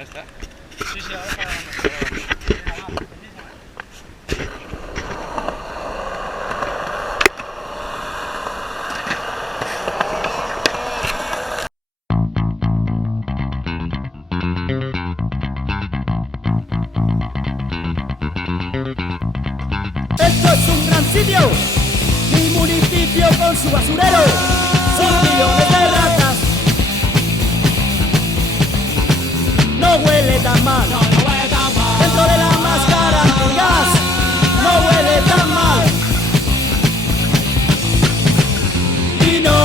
Ahí está. Sí, sí, ahora para adelante. Esto es un gran sitio, mi municipio con su basurero, sus millones de ratas. No huele tan mal, dentro de la máscara antigas, no huele tan mal. Y no,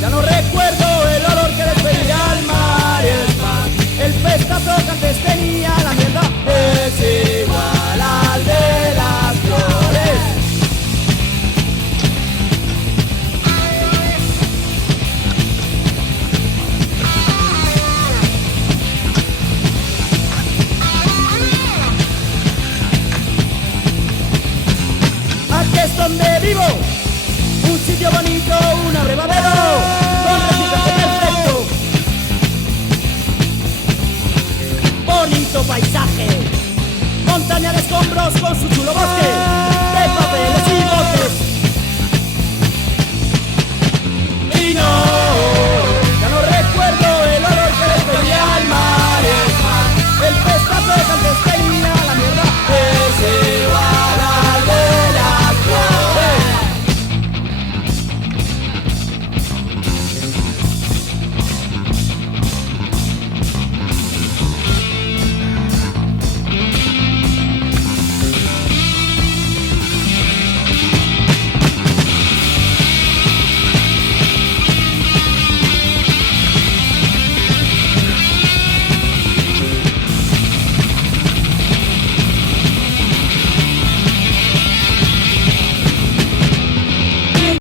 ya no recuerdo el olor que despedía al mar y el mar. El pestazo que antes tenía la mierda es igual al de las flores. Aquí es donde vivo, un sitio bonito, un abrevadero, con reciclaje perfecto. Bonito paisaje, montaña de escombros con su chulo bosque de papeles y botes. Y no